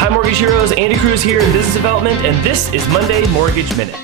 Hi Mortgage Heroes, Andy Cruz here in Business Development, and this is Monday Mortgage Minute.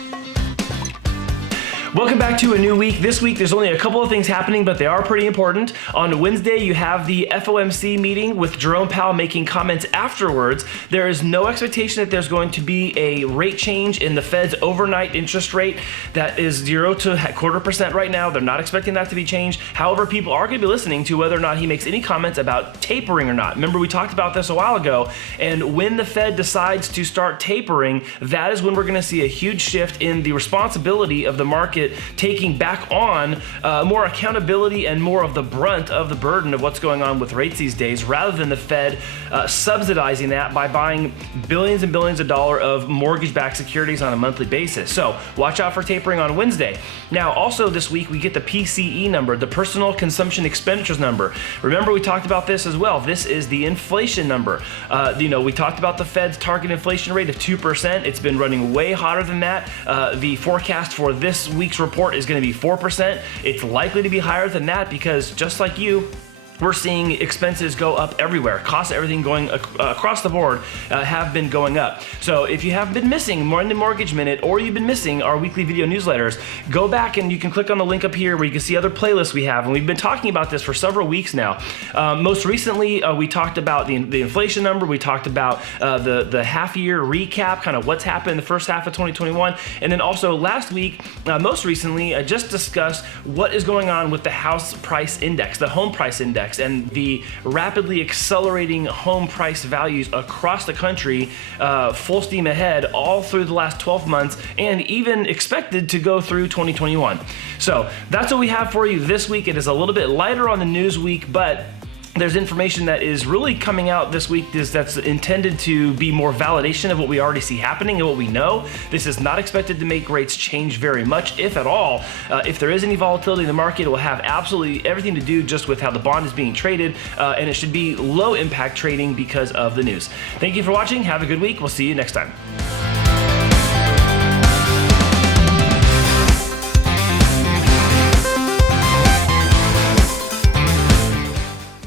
Welcome back to a new week. This week, there's only a couple of things happening, but they are pretty important. On Wednesday, you have the FOMC meeting with Jerome Powell making comments afterwards. There is no expectation that there's going to be a rate change in the Fed's overnight interest rate that is 0 to 0.25% right now. They're not expecting that to be changed. However, people are going to be listening to whether or not he makes any comments about tapering or not. Remember, we talked about this a while ago, and when the Fed decides to start tapering, that is when we're going to see a huge shift in the responsibility of the market taking back on more accountability and more of the brunt of the burden of what's going on with rates these days, rather than the Fed subsidizing that by buying billions and billions of dollars of mortgage-backed securities on a monthly basis. So watch out for tapering on Wednesday. Now, also this week, we get the PCE number, the Personal Consumption Expenditures number. Remember, we talked about this as well. This is the inflation number. We talked about the Fed's target inflation rate of 2%. It's been running way hotter than that. The forecast for this week's report is going to be 4%. It's likely to be higher than that because, just like you, we're seeing expenses go up everywhere. Costs of everything going across the board have been going up. So if you have been missing Monday Mortgage Minute, or you've been missing our weekly video newsletters, go back and you can click on the link up here where you can see other playlists we have. And we've been talking about this for several weeks now. Most recently, we talked about the inflation number. We talked about the half-year recap, kind of what's happened in the first half of 2021. And then also last week, most recently, I just discussed what is going on with the house price index, the home price index, and the rapidly accelerating home price values across the country, full steam ahead all through the last 12 months, and even expected to go through 2021. So that's what we have for you this week. It is a little bit lighter on the news week, but there's information that is really coming out this week that's intended to be more validation of what we already see happening and what we know. This is not expected to make rates change very much, if at all. If there is any volatility in the market, it will have absolutely everything to do just with how the bond is being traded, and it should be low impact trading because of the news. Thank you for watching. Have a good week. We'll see you next time.